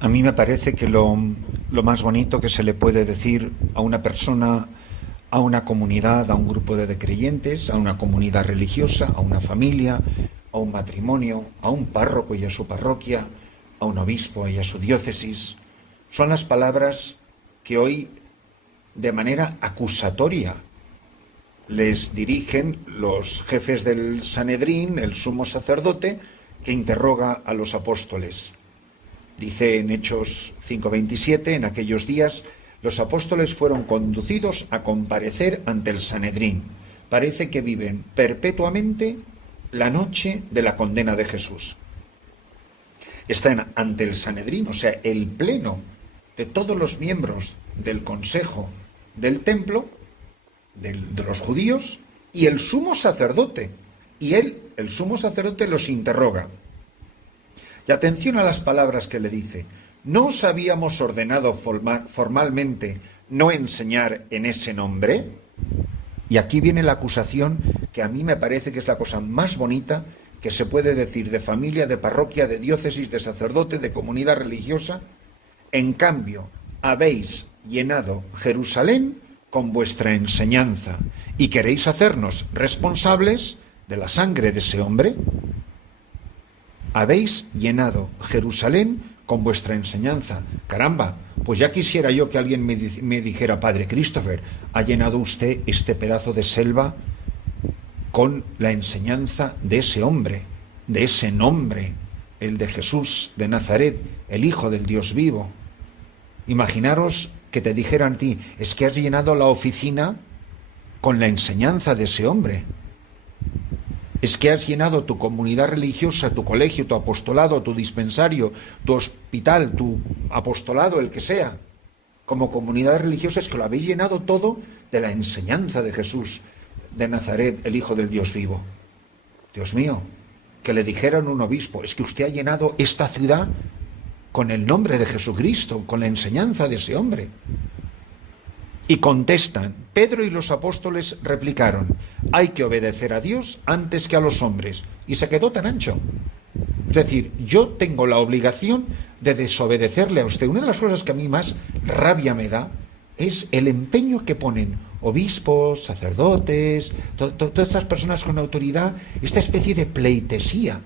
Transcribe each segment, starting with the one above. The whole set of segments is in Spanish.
A mí me parece que lo más bonito que se le puede decir a una persona, a una comunidad, a un grupo de creyentes, a una comunidad religiosa, a una familia, a un matrimonio, a un párroco y a su parroquia, a un obispo y a su diócesis, son las palabras que hoy, de manera acusatoria, les dirigen los jefes del Sanedrín, el sumo sacerdote, que interroga a los apóstoles. Dice en Hechos 5:27, en aquellos días los apóstoles fueron conducidos a comparecer ante el Sanedrín. Parece que viven perpetuamente la noche de la condena de Jesús. Están ante el Sanedrín, o sea, el pleno de todos los miembros del consejo del templo, de los judíos, y el sumo sacerdote. Y él, el sumo sacerdote, los interroga. Y atención a las palabras que le dice. ¿No os habíamos ordenado formalmente no enseñar en ese nombre? Y aquí viene la acusación que a mí me parece que es la cosa más bonita que se puede decir de familia, de parroquia, de diócesis, de sacerdote, de comunidad religiosa. En cambio, habéis llenado Jerusalén con vuestra enseñanza y queréis hacernos responsables de la sangre de ese hombre. Habéis llenado Jerusalén con vuestra enseñanza. Caramba, pues ya quisiera yo que alguien me dijera, Padre Christopher, ¿ha llenado usted este pedazo de selva con la enseñanza de ese hombre, de ese nombre, el de Jesús de Nazaret, el Hijo del Dios vivo? Imaginaros que te dijeran a ti, es que has llenado la oficina con la enseñanza de ese hombre. Es que has llenado tu comunidad religiosa, tu colegio, tu apostolado, tu dispensario, tu hospital, tu apostolado, el que sea. Como comunidad religiosa es que lo habéis llenado todo de la enseñanza de Jesús de Nazaret, el Hijo del Dios vivo. Dios mío, que le dijeran a un obispo, es que usted ha llenado esta ciudad con el nombre de Jesucristo, con la enseñanza de ese hombre. Y contestan, Pedro y los apóstoles replicaron, hay que obedecer a Dios antes que a los hombres. Y se quedó tan ancho. Es decir, yo tengo la obligación de desobedecerle a usted. Una de las cosas que a mí más rabia me da es el empeño que ponen obispos, sacerdotes, todas estas personas con autoridad, esta especie de pleitesía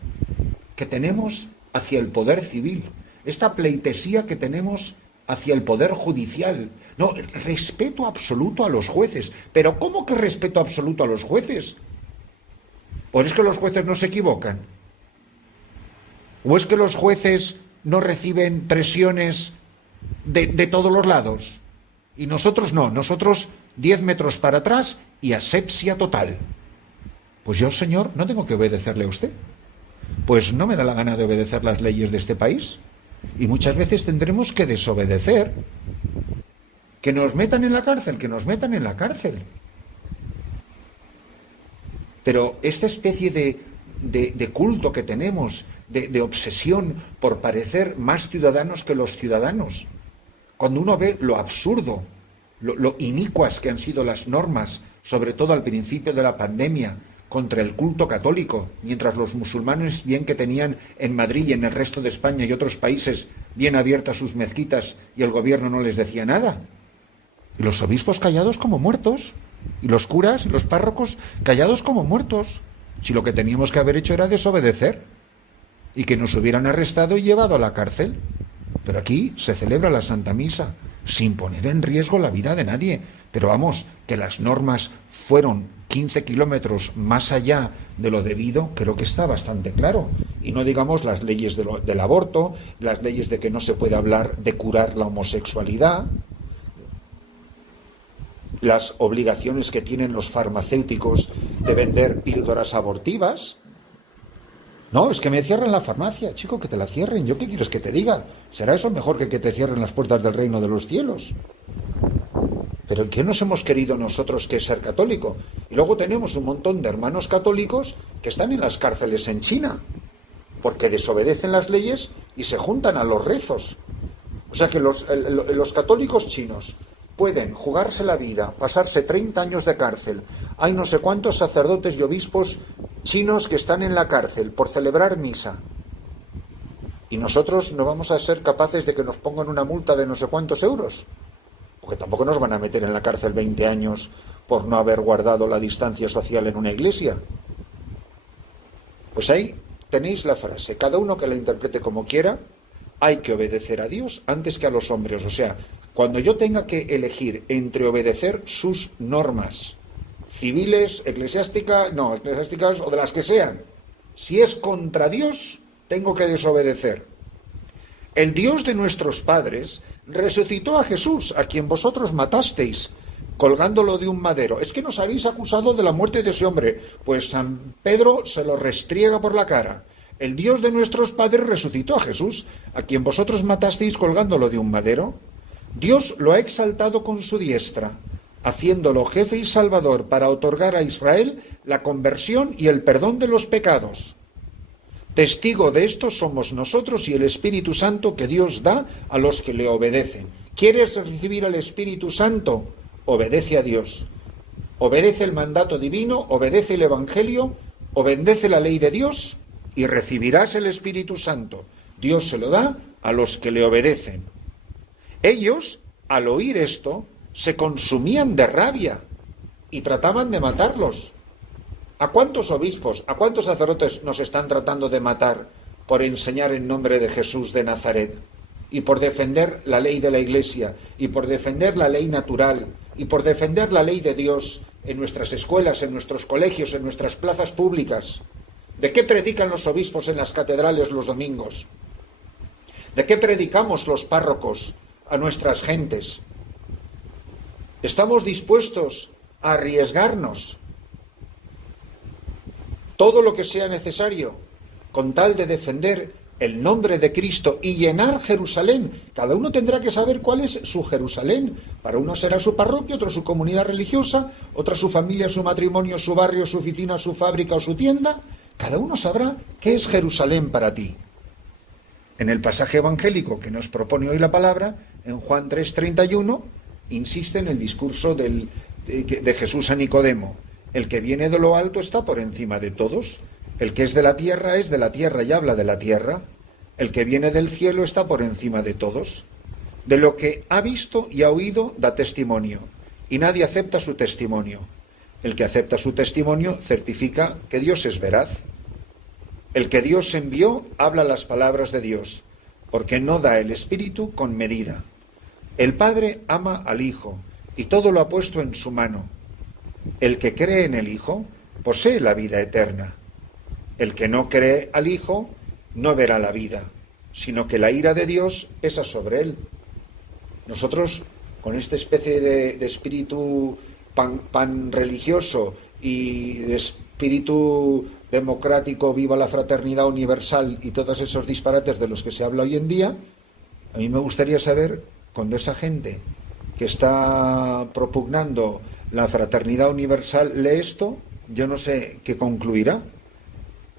que tenemos hacia el poder civil, esta pleitesía que tenemos hacia el poder judicial. No, respeto absoluto a los jueces. ¿Pero cómo que respeto absoluto a los jueces? ¿O es que los jueces no se equivocan? ¿O es que los jueces no reciben presiones de todos los lados? Y nosotros no, nosotros 10 metros para atrás y asepsia total. Pues yo, señor, no tengo que obedecerle a usted. Pues no me da la gana de obedecer las leyes de este país. Y muchas veces tendremos que desobedecer. Que nos metan en la cárcel, que nos metan en la cárcel. Pero esta especie de culto que tenemos, de obsesión por parecer más ciudadanos que los ciudadanos, cuando uno ve lo absurdo, lo inicuas que han sido las normas, sobre todo al principio de la pandemia, contra el culto católico, mientras los musulmanes, bien que tenían en Madrid y en el resto de España y otros países bien abiertas sus mezquitas y el gobierno no les decía nada. Y los obispos callados como muertos, y los curas y los párrocos callados como muertos, si lo que teníamos que haber hecho era desobedecer y que nos hubieran arrestado y llevado a la cárcel. Pero aquí se celebra la Santa Misa sin poner en riesgo la vida de nadie. Pero vamos, que las normas fueron 15 kilómetros más allá de lo debido, creo que está bastante claro. Y no digamos las leyes del aborto, las leyes de que no se puede hablar de curar la homosexualidad, las obligaciones que tienen los farmacéuticos de vender píldoras abortivas. No, es que me cierran la farmacia, chico, que te la cierren. ¿Yo qué quieres que te diga? ¿Será eso mejor que te cierren las puertas del reino de los cielos? Pero ¿qué nos hemos querido nosotros que es ser católico? Y luego tenemos un montón de hermanos católicos que están en las cárceles en China, porque desobedecen las leyes y se juntan a los rezos. O sea que los católicos chinos pueden jugarse la vida, pasarse 30 años de cárcel. Hay no sé cuántos sacerdotes y obispos chinos que están en la cárcel por celebrar misa. Y nosotros no vamos a ser capaces de que nos pongan una multa de no sé cuántos euros, porque tampoco nos van a meter en la cárcel 20 años por no haber guardado la distancia social en una iglesia. Pues ahí tenéis la frase, cada uno que la interprete como quiera, hay que obedecer a Dios antes que a los hombres. O sea, cuando yo tenga que elegir entre obedecer sus normas civiles, eclesiásticas o de las que sean, si es contra Dios, tengo que desobedecer. El Dios de nuestros padres resucitó a Jesús, a quien vosotros matasteis, colgándolo de un madero. Es que nos habéis acusado de la muerte de ese hombre. Pues San Pedro se lo restriega por la cara. El Dios de nuestros padres resucitó a Jesús, a quien vosotros matasteis colgándolo de un madero. Dios lo ha exaltado con su diestra, haciéndolo jefe y salvador para otorgar a Israel la conversión y el perdón de los pecados. Testigo de esto somos nosotros y el Espíritu Santo que Dios da a los que le obedecen. ¿Quieres recibir al Espíritu Santo? Obedece a Dios. Obedece el mandato divino, obedece el Evangelio, obedece la ley de Dios y recibirás el Espíritu Santo. Dios se lo da a los que le obedecen. Ellos, al oír esto, se consumían de rabia y trataban de matarlos. ¿A cuántos obispos, a cuántos sacerdotes nos están tratando de matar por enseñar en nombre de Jesús de Nazaret? Y por defender la ley de la Iglesia, y por defender la ley natural, y por defender la ley de Dios en nuestras escuelas, en nuestros colegios, en nuestras plazas públicas. ¿De qué predican los obispos en las catedrales los domingos? ¿De qué predicamos los párrocos a nuestras gentes? ¿Estamos dispuestos a arriesgarnos todo lo que sea necesario con tal de defender el nombre de Cristo y llenar Jerusalén? Cada uno tendrá que saber cuál es su Jerusalén. Para uno será su parroquia, otro su comunidad religiosa, otra su familia, su matrimonio, su barrio, su oficina, su fábrica o su tienda. Cada uno sabrá qué es Jerusalén para ti. En el pasaje evangélico que nos propone hoy la palabra, en Juan 3:31, insiste en el discurso de Jesús a Nicodemo. El que viene de lo alto está por encima de todos. El que es de la tierra y habla de la tierra. El que viene del cielo está por encima de todos. De lo que ha visto y ha oído da testimonio, y nadie acepta su testimonio. El que acepta su testimonio certifica que Dios es veraz. El que Dios envió habla las palabras de Dios, porque no da el Espíritu con medida. El Padre ama al Hijo, y todo lo ha puesto en su mano. El que cree en el Hijo posee la vida eterna. El que no cree al Hijo no verá la vida, sino que la ira de Dios pesa sobre él. Nosotros, con esta especie de espíritu pan religioso y de espíritu democrático, viva la fraternidad universal y todos esos disparates de los que se habla hoy en día, a mí me gustaría saber, cuando esa gente que está propugnando la fraternidad universal lee esto, yo no sé qué concluirá.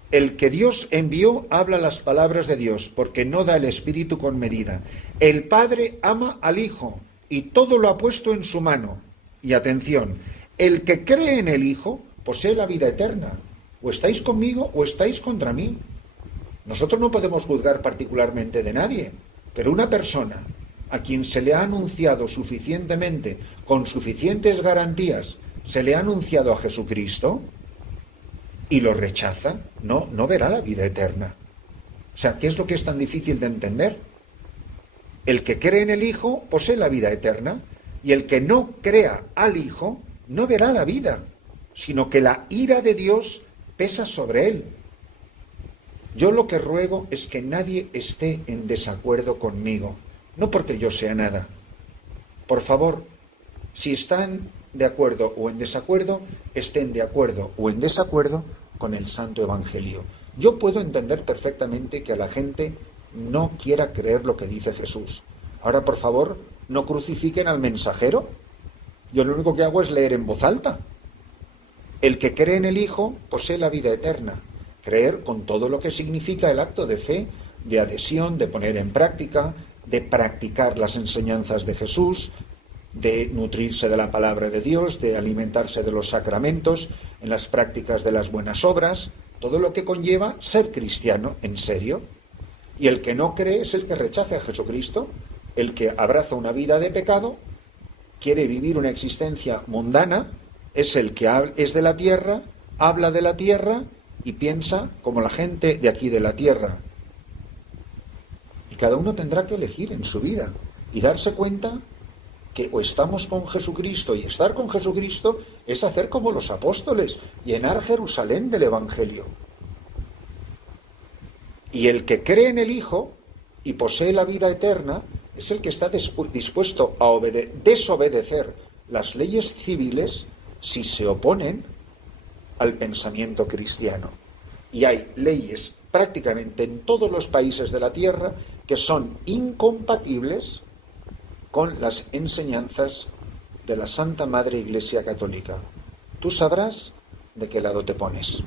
El que Dios envió habla las palabras de Dios, porque no da el Espíritu con medida. El Padre ama al Hijo y todo lo ha puesto en su mano. Y atención, el que cree en el Hijo posee la vida eterna. O estáis conmigo o estáis contra mí. Nosotros no podemos juzgar particularmente de nadie, pero una persona a quien se le ha anunciado suficientemente, con suficientes garantías, se le ha anunciado a Jesucristo y lo rechaza, no verá la vida eterna. O sea, ¿qué es lo que es tan difícil de entender? El que cree en el Hijo posee la vida eterna, y el que no crea al Hijo no verá la vida, sino que la ira de Dios pesa sobre él. Yo lo que ruego es que nadie esté en desacuerdo conmigo, no porque yo sea nada. Por favor, si están de acuerdo o en desacuerdo, estén de acuerdo o en desacuerdo con el Santo Evangelio. Yo puedo entender perfectamente que a la gente no quiera creer lo que dice Jesús. Ahora, por favor, no crucifiquen al mensajero. Yo lo único que hago es leer en voz alta. El que cree en el Hijo posee la vida eterna. Creer con todo lo que significa el acto de fe, de adhesión, de poner en práctica, de practicar las enseñanzas de Jesús, de nutrirse de la palabra de Dios, de alimentarse de los sacramentos, en las prácticas de las buenas obras, todo lo que conlleva ser cristiano en serio. Y el que no cree es el que rechaza a Jesucristo, el que abraza una vida de pecado, quiere vivir una existencia mundana, es el que es de la tierra, habla de la tierra y piensa como la gente de aquí de la tierra. Y cada uno tendrá que elegir en su vida y darse cuenta que o estamos con Jesucristo, y estar con Jesucristo es hacer como los apóstoles, llenar Jerusalén del Evangelio. Y el que cree en el Hijo y posee la vida eterna es el que está dispuesto a desobedecer las leyes civiles si se oponen al pensamiento cristiano. Y hay leyes prácticamente en todos los países de la tierra que son incompatibles con las enseñanzas de la Santa Madre Iglesia Católica. Tú sabrás de qué lado te pones.